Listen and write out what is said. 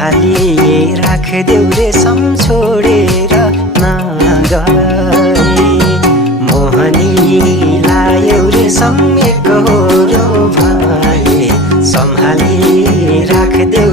सम्हाली राखदेऊ रेशम छोडेर नगए मोहनी लायौ रेशम एकहोरो भए सम्हाली राखदेऊ